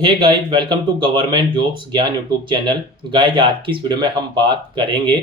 Hey guys, welcome to government jobs Gyan YouTube channel. Guys, आज की इस वीडियो में हम बात करेंगे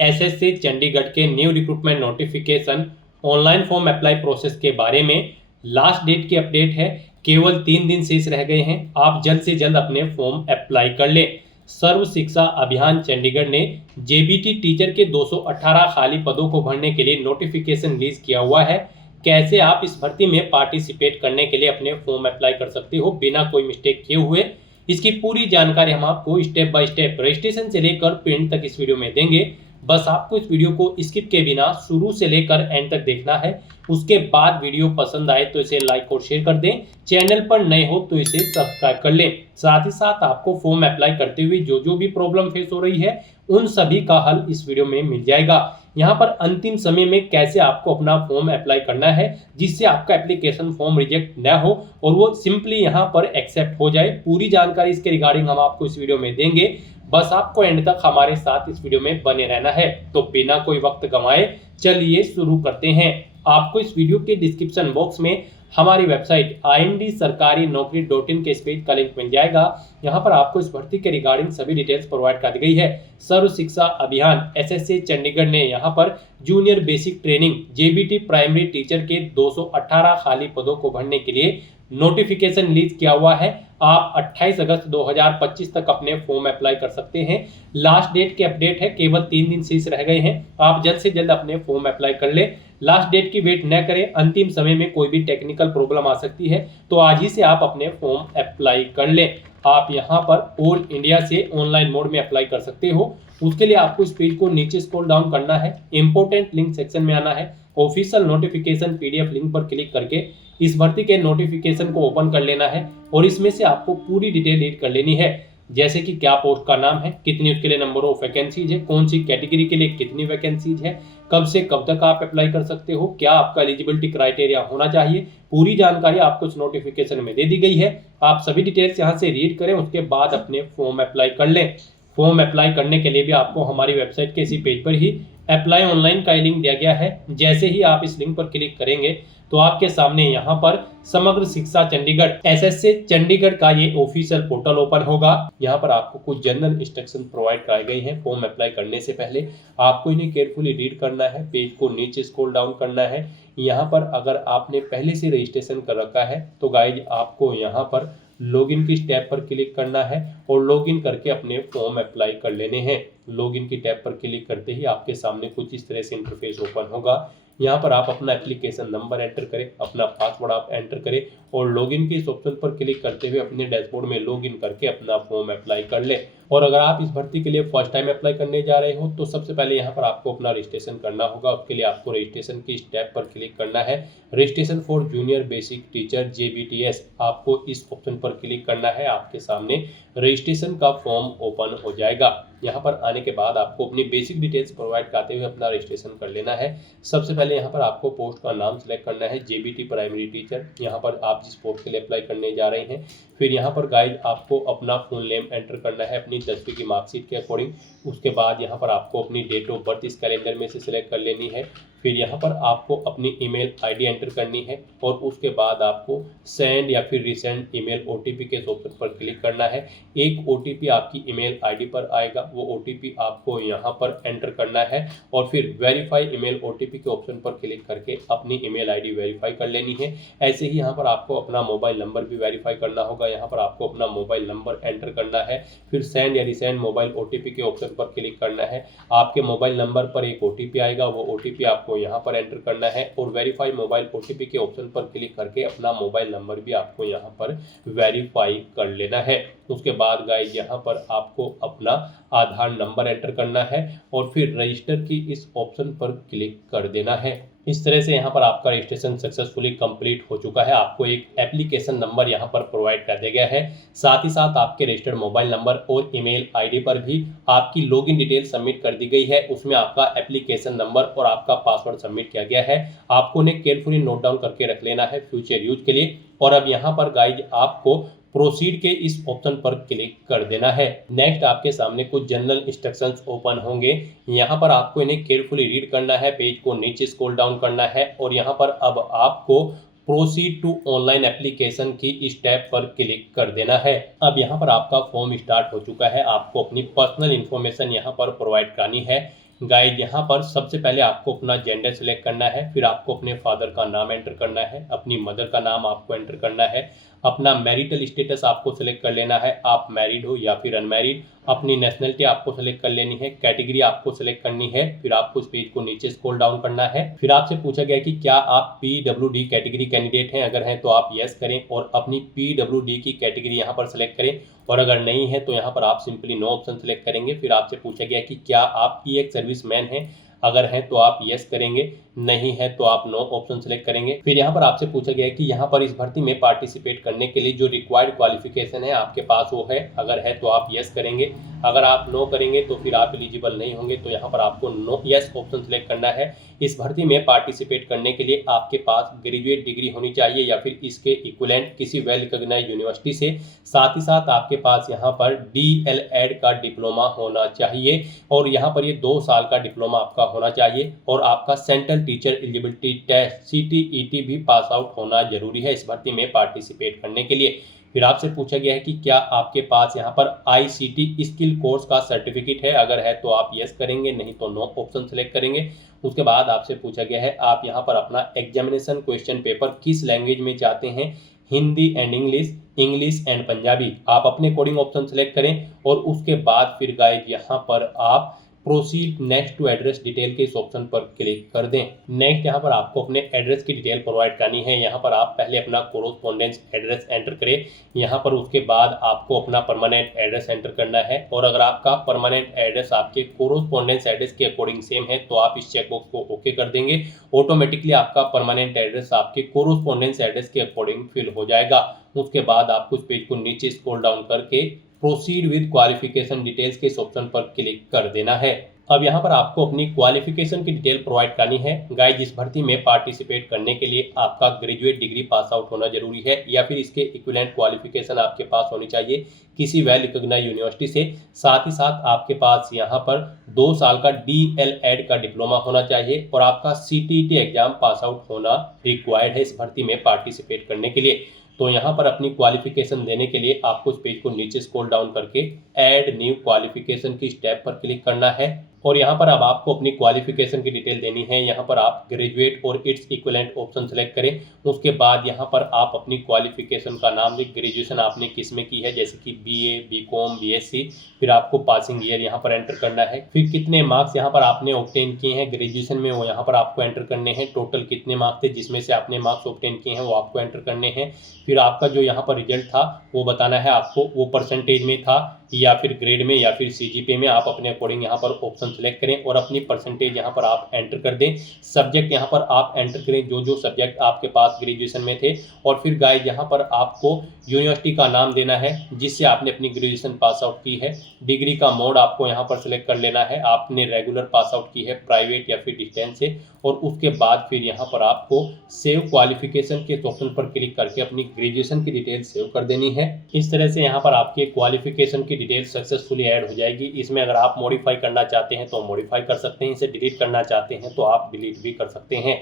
एसएससी चंडीगढ़ के new recruitment notification online form apply process के बारे में। लास्ट डेट की अपडेट है, केवल 3 दिन शेष रह गए हैं। आप जल्द से जल्द अपने फॉर्म अप्लाई कर लें। सर्व शिक्षा अभियान चंडीगढ़ ने जेबीटी टीचर के 218 खाली पदों को भरने के लिए नोटिफिकेशन रिलीज किया हुआ है। कैसे आप इस भर्ती में पार्टिसिपेट करने के लिए अपने फॉर्म अप्लाई कर सकते हो बिना कोई मिस्टेक किए हुए, इसकी पूरी जानकारी हम आपको स्टेप बाय स्टेप रजिस्ट्रेशन से लेकर प्रिंट तक इस वीडियो में देंगे। बस आपको इस वीडियो को स्किप के बिना शुरू से लेकर एंड तक देखना है। उसके बाद वीडियो पसंद आए तो इसे लाइक और शेयर कर दें। चैनल पर नए हो तो इसे सब्सक्राइब कर लें। साथ ही साथ आपको फॉर्म अप्लाई करते हुए जो भी प्रॉब्लम फेस हो रही है उन सभी का हल इस वीडियो में मिल जाएगा। यहाँ पर अंतिम समय में कैसे आपको अपना फॉर्म अप्लाई करना है जिससे आपका एप्लीकेशन फॉर्म रिजेक्ट न हो और वो सिंपली यहाँ पर एक्सेप्ट हो जाए, पूरी जानकारी इसके रिगार्डिंग हम आपको इस वीडियो में देंगे। बस आपको एंड तक हमारे साथ इस वीडियो में बने रहना है। तो बिना कोई वक्त गंवाए चलिए शुरू करते हैं। आपको इस वीडियो के डिस्क्रिप्शन बॉक्स में हमारी वेबसाइट imdsarkarinokri.in के इस पेज का लिंक मिल जाएगा। यहाँ पर आपको इस भर्ती के रिगार्डिंग सभी डिटेल्स प्रोवाइड कर दी गई है। सर्व शिक्षा अभियान एसएससी चंडीगढ़ ने यहाँ पर junior basic training JBT primary teacher के 218 खाली पदों को भरने के लिए नोटिफिकेशन रिलीज किया हुआ है। आप 28 अगस्त 2025 तक अपने फॉर्म अप्लाई कर सकते हैं। लास्ट डेट की अपडेट है, केवल 3 दिन शेष रह गए हैं। आप जल्द से जल्द अपने फॉर्म अप्लाई कर ले। लास्ट डेट की वेट न करें, अंतिम समय में कोई भी टेक्निकल प्रॉब्लम आ सकती है, तो आज ही से आप अपने फॉर्म अप्लाई कर लें। आप यहाँ पर ऑल इंडिया से ऑनलाइन मोड में अप्लाई कर सकते हो। उसके लिए आपको इस पेज को नीचे स्क्रॉल डाउन करना है, इंपोर्टेंट लिंक सेक्शन में आना है, ऑफिशियल नोटिफिकेशन पीडीएफ लिंक पर क्लिक करके इस भर्ती के नोटिफिकेशन को ओपन कर लेना है और इसमें से आपको पूरी डिटेल रीड कर लेनी है। जैसे कि क्या पोस्ट का नाम है, कितनी उसके लिए नंबर ऑफ वैकेंसीज है, कौन सी कैटेगरी के लिए कितनी वैकेंसीज है, कब से कब तक आप अप्लाई कर सकते हो, क्या आपका एलिजिबिलिटी क्राइटेरिया होना चाहिए, पूरी जानकारी आपको इस नोटिफिकेशन में दे दी गई है। आप सभी डिटेल्स यहाँ से रीड करें, उसके बाद अपने फॉर्म अप्लाई कर लें। फॉर्म अप्लाई करने के लिए भी आपको हमारी वेबसाइट के इसी पेज पर ही अप्लाई ऑनलाइन का लिंक दिया गया है। जैसे ही आप इस लिंक पर क्लिक करेंगे तो आपके सामने यहाँ पर समग्र शिक्षा चंडीगढ़ एसएससी चंडीगढ़ का ये ऑफिशियल पोर्टल ओपन होगा। यहाँ पर आपको कुछ जनरल इंस्ट्रक्शन प्रोवाइड कराए गए हैं। फॉर्म अप्लाई करने से पहले आपको इन्हें केयरफुली रीड करना है, पेज को नीचे स्क्रॉल डाउन करना है। यहाँ पर अगर आपने पहले से रजिस्ट्रेशन कर रखा है तो गाइज आपको यहाँ पर लॉगिन की टैब पर क्लिक करना है और लॉगिन करके अपने फॉर्म अप्लाई कर लेने हैं। लॉगिन की टैब पर क्लिक करते ही आपके सामने कुछ इस तरह से इंटरफेस ओपन होगा। यहाँ पर आप अपना एप्लीकेशन नंबर एंटर करें, अपना पासवर्ड आप एंटर करें और लॉगिन के इस ऑप्शन पर क्लिक करते हुए अपने डैशबोर्ड में लॉगिन करके अपना फॉर्म अप्लाई कर लें। और अगर आप इस भर्ती के लिए फर्स्ट टाइम अप्लाई करने जा रहे हो तो सबसे पहले यहाँ पर आपको अपना रजिस्ट्रेशन करना होगा। उसके लिए आपको रजिस्ट्रेशन की स्टेप पर क्लिक करना है। Registration for junior basic teacher JBTS, आपको इस ऑप्शन पर क्लिक करना है। आपके सामने रजिस्ट्रेशन का फॉर्म ओपन हो जाएगा। यहाँ पर आने के बाद आपको अपनी बेसिक डिटेल्स प्रोवाइड करते हुए अपना रजिस्ट्रेशन कर लेना है। सबसे पहले यहाँ पर आपको पोस्ट का नाम सिलेक्ट करना है, जेबीटी प्राइमरी टीचर, यहाँ पर आप जिस पोस्ट के लिए अप्लाई करने जा रहे हैं। फिर यहाँ पर गाइड आपको अपना फुल नेम एंटर करना है अपनी 10वीं की मार्कशीट के अकॉर्डिंग। उसके बाद यहाँ पर आपको अपनी डेट ऑफ बर्थ इस कैलेंडर में से सिलेक्ट कर लेनी है। फिर यहाँ पर आपको अपनी ईमेल आईडी एंटर करनी है और उसके बाद आपको सेंड या फिर रिसेंड ईमेल ओटीपी के ऑप्शन पर क्लिक करना है। एक ओटीपी आपकी ईमेल आईडी पर आएगा, वो ओटीपी आपको यहाँ पर एंटर करना है और फिर वेरीफाई ईमेल ओटीपी के ऑप्शन पर क्लिक करके अपनी ईमेल आईडी वेरीफाई कर लेनी है। ऐसे ही यहाँ पर आपको अपना मोबाइल नंबर भी वेरीफाई करना होगा। यहाँ पर आपको अपना मोबाइल नंबर एंटर करना है, फिर सेंड या रिसेंड मोबाइल ओटीपी के ऑप्शन पर क्लिक करना है। आपके मोबाइल नंबर पर एक ओटीपी आएगा, वो ओटीपी आपको यहाँ पर एंटर करना है और वेरीफाई मोबाइल ओटीपी के ऑप्शन पर क्लिक करके अपना मोबाइल नंबर भी आपको यहाँ पर वेरीफाई कर लेना है। उसके बाद गाइस यहाँ पर आपको अपना आधार नंबर एंटर करना है और फिर रजिस्टर की इस ऑप्शन पर क्लिक कर देना है। इस तरह से यहाँ पर आपका रजिस्ट्रेशन सक्सेसफुली कंप्लीट हो चुका है। आपको एक एप्लीकेशन नंबर यहाँ पर प्रोवाइड कर दिया गया है। साथ ही साथ आपके रजिस्टर्ड मोबाइल नंबर और ईमेल आईडी पर भी आपकी लॉगिन डिटेल सबमिट कर दी गई है। उसमें आपका एप्लीकेशन नंबर और आपका पासवर्ड सबमिट किया गया है। आपको उन्हें केयरफुली नोट डाउन करके रख लेना है फ्यूचर यूज के लिए। और अब यहाँ पर गाइज आपको प्रोसीड के इस ऑप्शन पर क्लिक कर देना है। नेक्स्ट आपके सामने कुछ जनरल इंस्ट्रक्शंस ओपन होंगे। यहाँ पर आपको इन्हें केयरफुली रीड करना है, पेज को नीचे स्क्रॉल डाउन करना है और यहाँ पर अब आपको प्रोसीड टू ऑनलाइन एप्लीकेशन की स्टेप पर क्लिक कर देना है। अब यहाँ पर आपका फॉर्म स्टार्ट हो चुका है। आपको अपनी पर्सनल इन्फॉर्मेशन यहाँ पर प्रोवाइड करानी है। गाइड यहाँ पर सबसे पहले आपको अपना जेंडर सिलेक्ट करना है, फिर आपको अपने फादर का नाम एंटर करना है, अपनी मदर का नाम आपको एंटर करना है, अपना मैरिटल स्टेटस आपको सिलेक्ट कर लेना है, आप मैरिड हो या फिर अनमैरिड, अपनी नेशनलिटी आपको सेलेक्ट कर लेनी है, कैटेगरी आपको सेलेक्ट करनी है, फिर आपको इस पेज को नीचे स्क्रॉल डाउन करना है। फिर आपसे पूछा गया कि क्या आप पीडब्ल्यूडी कैटेगरी कैंडिडेट हैं, अगर हैं तो आप यस करें और अपनी पीडब्ल्यूडी की कैटेगरी यहाँ पर सेलेक्ट करें, और अगर नहीं है तो यहाँ पर आप सिंपली नो ऑप्शन सेलेक्ट करेंगे। फिर आपसे पूछा गया कि क्या आप एक सर्विसमैन हैं, अगर हैं तो आप यस करेंगे, नहीं है तो आप नो ऑप्शन सेलेक्ट करेंगे। फिर यहाँ पर आपसे पूछा गया है कि यहाँ पर इस भर्ती में पार्टिसिपेट करने के लिए जो रिक्वायर्ड क्वालिफिकेशन है आपके पास वो है, अगर है तो आप यस करेंगे, अगर आप नो करेंगे तो फिर आप एलिजिबल नहीं होंगे, तो यहाँ पर आपको नो यस ऑप्शन सेलेक्ट करना है। इस भर्ती में पार्टिसिपेट करने के लिए आपके पास ग्रेजुएट डिग्री होनी चाहिए या फिर इसके इक्विवेलेंट किसी वेल रिकॉग्नाइज्ड यूनिवर्सिटी से, साथ ही साथ आपके पास यहाँ पर DL.Ed का डिप्लोमा होना चाहिए, और यहाँ पर ये 2 साल का डिप्लोमा आपका होना चाहिए, और आपका central teacher eligibility test CTET भी पास आउट होना जरूरी है इस भर्ती में पार्टिसिपेट करने के लिए। फिर आपसे पूछा गया है कि क्या आपके पास यहाँ पर ICT स्किल कोर्स का सर्टिफिकेट है, अगर है तो आप यस करेंगे, नहीं तो नो ऑप्शन सेलेक्ट करेंगे। उसके बाद आपसे पूछा गया है आप यहाँ पर अपना एग्जामिनेशन क्वेश्चन पेपर किस लैंग्वेज में चाहते हैं, Hindi and English, English and Punjabi, आप अपने कोडिंग ऑप्शन सेलेक्ट करें, और उसके बाद फिर गाइड यहाँ पर आप proceed next to address detail के इस ऑप्शन पर क्लिक कर दें। नेक्स्ट यहाँ पर आपको अपने एड्रेस की डिटेल प्रोवाइड करनी है। यहाँ पर आप पहले अपना कोरोस्पोंडेंस एड्रेस एंटर करें, यहाँ पर उसके बाद आपको अपना परमानेंट एड्रेस एंटर करना है, और अगर आपका परमानेंट एड्रेस आपके कोरोस्पोंडेंस एड्रेस के अकॉर्डिंग सेम है तो आप इस चेकबॉक्स को ओके कर देंगे। ऑटोमेटिकली आपका परमानेंट एड्रेस आपके कोरोस्पोंडेंस एड्रेस के अकॉर्डिंग फिल हो जाएगा। उसके बाद आपको इस पेज को नीचे स्क्रॉल डाउन करके प्रोसीड विद क्वालिफिकेशन डिटेल्स के इस ऑप्शन पर क्लिक कर देना है। अब यहाँ पर आपको अपनी क्वालिफिकेशन की डिटेल प्रोवाइड करनी है। गाइस, इस भर्ती में पार्टिसिपेट करने के लिए आपका ग्रेजुएट डिग्री पास आउट होना जरूरी है या फिर इसके इक्विवेलेंट क्वालिफिकेशन आपके पास होनी चाहिए किसी वेल रिकॉग्नाइज्ड यूनिवर्सिटी से। साथ ही साथ आपके पास यहाँ पर 2 साल का DL.Ed का डिप्लोमा होना चाहिए और आपका CTET एग्जाम पास आउट होना रिक्वायर्ड है इस भर्ती में पार्टिसिपेट करने के लिए। तो यहाँ पर अपनी क्वालिफिकेशन देने के लिए आपको इस पेज को नीचे स्क्रॉल डाउन करके ऐड न्यू क्वालिफिकेशन की स्टेप पर क्लिक करना है, और यहाँ पर अब आपको अपनी क्वालिफिकेशन की डिटेल देनी है। यहाँ पर आप ग्रेजुएट और इट्स इक्विवेलेंट ऑप्शन सेलेक्ट करें। उसके बाद यहाँ पर आप अपनी क्वालिफिकेशन का नाम दें, ग्रेजुएशन आपने किस में की है, जैसे कि BA, BCom, BSc, फिर आपको पासिंग ईयर यहाँ पर एंटर करना है। फिर कितने मार्क्स यहाँ पर आपने ऑब्टेन किए हैं ग्रेजुएशन में वो यहाँ पर आपको एंटर करने हैं। टोटल कितने मार्क्स थे जिसमें से आपने मार्क्स ऑब्टेन किए हैं वो आपको एंटर करने हैं। फिर आपका जो यहाँ पर रिजल्ट था वो बताना है आपको, वो परसेंटेज में था या फिर ग्रेड में या फिर CGPA में, आप अपने अकॉर्डिंग यहाँ पर ऑप्शन सेलेक्ट करें और अपनी परसेंटेज यहाँ पर आप एंटर कर दें। सब्जेक्ट यहाँ पर आप एंटर करें जो जो सब्जेक्ट आपके पास ग्रेजुएशन में थे, और फिर गाइस यहाँ पर आपको यूनिवर्सिटी का नाम देना है जिससे आपने अपनी ग्रेजुएशन पास आउट की है। डिग्री का मोड आपको यहाँ पर सिलेक्ट कर लेना है, आपने रेगुलर पास आउट की है, प्राइवेट या फिर डिस्टेंस से, और उसके बाद फिर यहाँ पर आपको सेव क्वालिफिकेशन के ऑप्शन पर क्लिक करके अपनी ग्रेजुएशन की डिटेल सेव कर देनी है। इस तरह से यहाँ पर आपके क्वालिफिकेशन की डिटेल सक्सेसफुली ऐड हो जाएगी। इसमें अगर आप मॉडिफाई करना चाहते हैं तो मॉडिफाई कर सकते हैं, इसे डिलीट करना चाहते हैं तो आप डिलीट भी कर सकते हैं।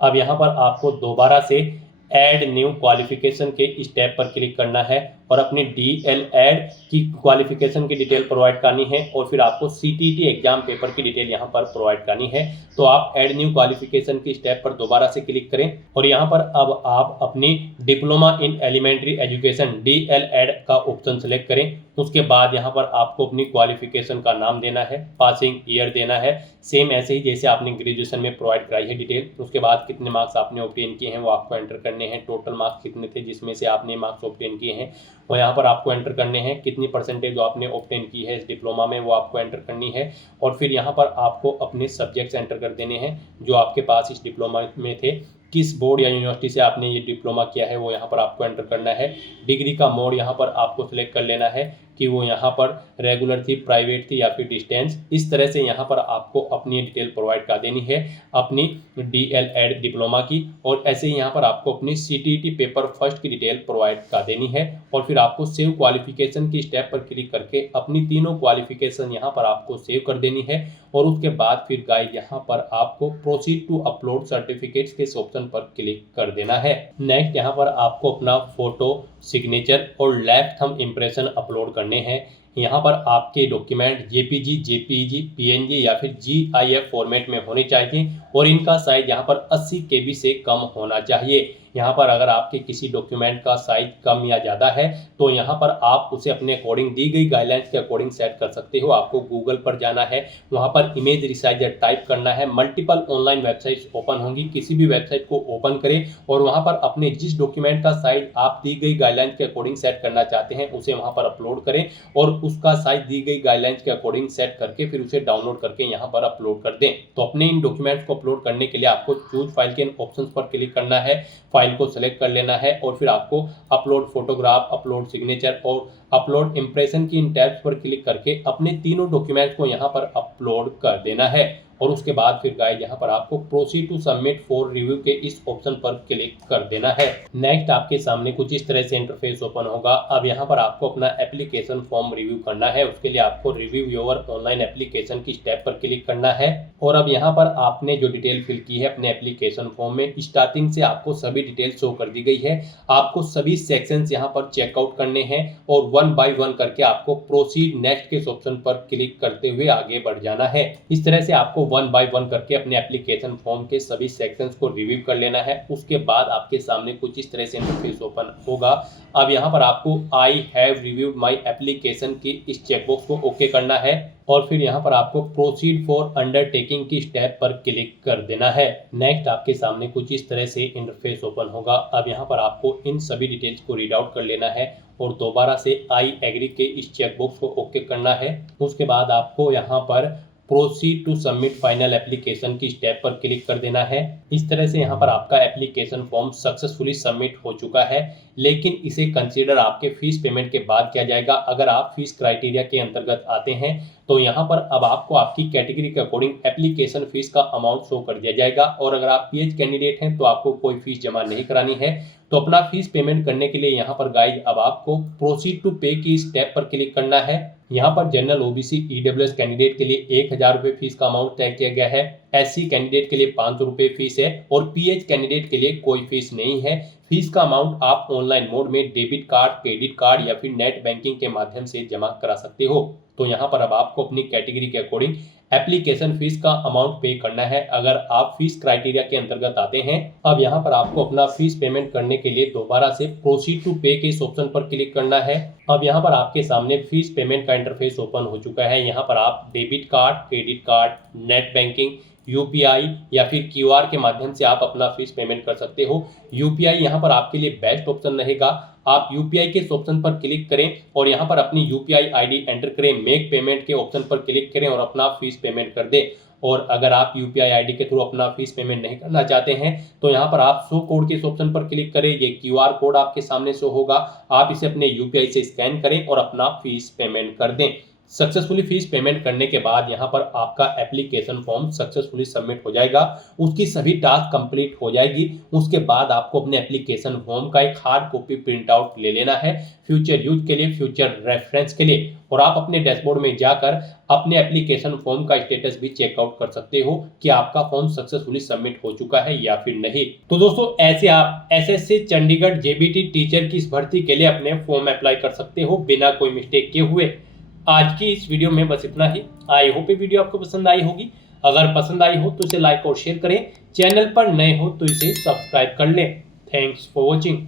अब यहाँ पर आपको दोबारा से ऐड न्यू क्वालिफिकेशन के स्टेप पर क्लिक करना है और अपनी DL.Ed की क्वालिफिकेशन की डिटेल प्रोवाइड करनी है, और फिर आपको CTET एग्जाम पेपर की डिटेल यहाँ पर प्रोवाइड करनी है। तो आप ऐड न्यू क्वालिफिकेशन की स्टेप पर दोबारा से क्लिक करें और यहाँ पर अब आप अपनी diploma in elementary education DL.Ed का ऑप्शन सेलेक्ट करें। उसके बाद यहाँ पर आपको अपनी क्वालिफिकेशन का नाम देना है, पासिंग ईयर देना है, सेम ऐसे ही जैसे आपने ग्रेजुएशन में प्रोवाइड कराई है डिटेल। उसके बाद कितने मार्क्स आपने ऑब्टेन किए हैं वो आपको एंटर करने हैं, टोटल मार्क्स कितने थे जिसमें से आपने मार्क्स ऑब्टेन किए हैं और यहाँ पर आपको एंटर करने हैं। कितनी परसेंटेज जो आपने ऑब्टेन की है इस डिप्लोमा में वो आपको एंटर करनी है, और फिर यहाँ पर आपको अपने सब्जेक्ट्स एंटर कर देने हैं जो आपके पास इस डिप्लोमा में थे। किस बोर्ड या यूनिवर्सिटी से आपने ये डिप्लोमा किया है वो यहाँ पर आपको एंटर करना है। डिग्री का मोड यहाँ पर आपको सिलेक्ट कर लेना है कि वो यहाँ पर रेगुलर थी, प्राइवेट थी या फिर डिस्टेंस। इस तरह से यहाँ पर आपको अपनी डिटेल प्रोवाइड कर देनी है अपनी DL.Ed डिप्लोमा की, और ऐसे ही यहाँ पर आपको अपनी CTET पेपर फर्स्ट की डिटेल प्रोवाइड कर देनी है, और फिर आपको सेव क्वालिफिकेशन की स्टेप पर क्लिक करके अपनी तीनों क्वालिफिकेशन यहाँ पर आपको सेव कर देनी है। और उसके बाद फिर गाइस यहाँ पर आपको प्रोसीड टू अपलोड सर्टिफिकेट्स के इस ऑप्शन पर क्लिक कर देना है। नेक्स्ट यहाँ पर आपको अपना फोटो, सिग्नेचर और लेफ्ट थंब इम्प्रेशन अपलोड करने हैं। यहाँ पर आपके डॉक्यूमेंट जेपीजी, जेपीईजी, पीएनजी या फिर जीआईएफ फॉर्मेट में होने चाहिए और इनका साइज यहाँ पर 80 केबी से कम होना चाहिए। यहाँ पर अगर आपके किसी डॉक्यूमेंट का साइज कम या ज़्यादा है तो यहाँ पर आप उसे अपने अकॉर्डिंग दी गई गाइडलाइंस के अकॉर्डिंग सेट कर सकते हो। आपको गूगल पर जाना है, वहाँ पर इमेज रिसाइजर टाइप करना है। मल्टीपल ऑनलाइन वेबसाइट्स ओपन होंगी, किसी भी वेबसाइट को ओपन करें और वहाँ पर अपने जिस डॉक्यूमेंट का साइज आप दी गई गाइडलाइंस के अकॉर्डिंग सेट करना चाहते हैं उसे वहाँ पर अपलोड करें और उसका साइज दी गई गाइडलाइंस के अकॉर्डिंग सेट करके फिर उसे डाउनलोड करके यहाँ पर अपलोड कर दें। तो अपने इन डॉक्यूमेंट्स को अपलोड करने के लिए आपको चूज फाइल के इन ऑप्शंस पर क्लिक करना है, फाइल को सेलेक्ट कर लेना है और फिर आपको अपलोड फोटोग्राफ, अपलोड सिग्नेचर और अपलोड इंप्रेशन की इन टैब्स पर क्लिक करके अपने तीनों डॉक्यूमेंट्स को यहाँ पर अपलोड कर देना है। और उसके बाद फिर गाइस यहाँ पर आपको proceed to submit for review के इस ऑप्शन पर क्लिक कर देना है। नेक्स्ट आपके सामने कुछ इस तरह से इंटरफेस ओपन होगा। अब यहाँ पर आपको अपना एप्लीकेशन फॉर्म रिव्यू करना है। उसके लिए आपको रिव्यू योर ऑनलाइन एप्लीकेशन की स्टेप पर क्लिक करना है और अब यहाँ पर आपने जो डिटेल फिल की है अपने एप्लीकेशन फॉर्म में, स्टार्टिंग से आपको सभी डिटेल शो कर दी गई है। आपको सभी सेक्शंस यहाँ पर चेकआउट करने हैं और 1 बाय 1 करके आपको प्रोसीड नेक्स्ट के ऑप्शन पर क्लिक करते हुए आगे बढ़ जाना है। इस तरह से आपको 1 बाय 1 करके अपने एप्लीकेशन फॉर्म के सभी सेक्शंस को रिव्यू कर लेना है। उसके बाद आपके सामने कुछ इस तरह से इंटरफेस ओपन होगा। अब यहाँ पर आपको I have reviewed my application की इस चेकबॉक्स को ओके करना है और फिर यहाँ पर आपको प्रोसीड फॉर अंडरटेकिंग की स्टेप पर क्लिक कर देना है। नेक्स्ट आपके सामने कुछ इस तरह से इंटरफेस ओपन होगा। अब यहाँ पर आपको इन सभी डिटेल्स को रीड आउट कर लेना है और दोबारा से आई एग्री के इस चेकबॉक्स को ओके करना है। उसके बाद आपको यहाँ पर proceed to submit final application की स्टेप पर क्लिक कर देना है। इस तरह से यहाँ पर आपका एप्लीकेशन फॉर्म सक्सेसफुली सबमिट हो चुका है, लेकिन इसे कंसीडर आपके फीस पेमेंट के बाद किया जाएगा। अगर आप फीस क्राइटेरिया के अंतर्गत आते हैं तो यहाँ पर अब आपको आपकी कैटेगरी के अकॉर्डिंग एप्लीकेशन फीस का अमाउंट शो कर दिया जाएगा और अगर आप पीएच कैंडिडेट हैं तो आपको कोई फीस जमा नहीं करानी है। तो अपना फीस पेमेंट करने के लिए यहाँ पर गाइस अब आपको प्रोसीड टू पे की स्टेप पर क्लिक करना है। यहाँ पर जनरल, ओबीसी, ईडब्ल्यूएस कैंडिडेट के लिए 1000 रुपये फीस का अमाउंट तय किया गया है। एससी कैंडिडेट के लिए 500 रुपये फीस है और पीएच कैंडिडेट के लिए कोई फीस नहीं है। फीस का अमाउंट आप ऑनलाइन मोड में डेबिट कार्ड, क्रेडिट कार्ड या फिर नेट बैंकिंग के माध्यम से जमा करा सकते हो। तो यहाँ पर अब आपको अपनी कैटेगरी के अकॉर्डिंग एप्लीकेशन फीस का अमाउंट पे करना है अगर आप फीस क्राइटेरिया के अंतर्गत आते हैं। अब यहाँ पर आपको अपना फीस पेमेंट करने के लिए दोबारा से प्रोसीड टू पे के इस ऑप्शन पर क्लिक करना है। अब यहाँ पर आपके सामने फीस पेमेंट का इंटरफेस ओपन हो चुका है। यहाँ पर आप debit card, credit card, net banking, UPI या फिर क्यूआर के माध्यम से आप अपना फीस पेमेंट कर सकते हो। यूपीआई यहाँ पर आपके लिए बेस्ट ऑप्शन रहेगा। आप यूपीआई के इस ऑप्शन पर क्लिक करें और यहाँ पर अपनी यूपीआई आईडी एंटर करें, मेक पेमेंट के ऑप्शन पर क्लिक करें और अपना फीस पेमेंट कर दें। और अगर आप यूपीआई आईडी के थ्रू अपना फीस पेमेंट नहीं करना चाहते हैं तो यहाँ पर आप शो कोड के इस ऑप्शन पर क्लिक करें। ये क्यूआर कोड आपके सामने शो होगा, आप इसे अपने यूपीआई से स्कैन करें और अपना फीस पेमेंट कर दें। सक्सेसफुली फीस पेमेंट करने के बाद यहाँ पर आपका एप्लीकेशन फॉर्म सक्सेसफुली सबमिट हो जाएगा, उसकी सभी टास्क कंप्लीट हो जाएगी। उसके बाद आपको अपने एप्लीकेशन फॉर्म का एक हार्ड कॉपी प्रिंट आउट ले लेना है फ्यूचर यूज के लिए, फ्यूचर रेफरेंस के लिए, और आप अपने डैशबोर्ड में जाकर अपने एप्लीकेशन फॉर्म का स्टेटस भी चेकआउट कर सकते हो कि आपका फॉर्म सक्सेसफुली सबमिट हो चुका है या फिर नहीं। तो दोस्तों ऐसे आप एसएससी चंडीगढ़ जेबीटी टीचर की इस भर्ती के लिए अपने फॉर्म अप्लाई कर सकते हो बिना कोई मिस्टेक किए हुए। आज की इस वीडियो में बस इतना ही। आई होप ये वीडियो आपको पसंद आई होगी। अगर पसंद आई हो तो इसे लाइक और शेयर करें। चैनल पर नए हो तो इसे सब्सक्राइब कर लें। Thanks for watching.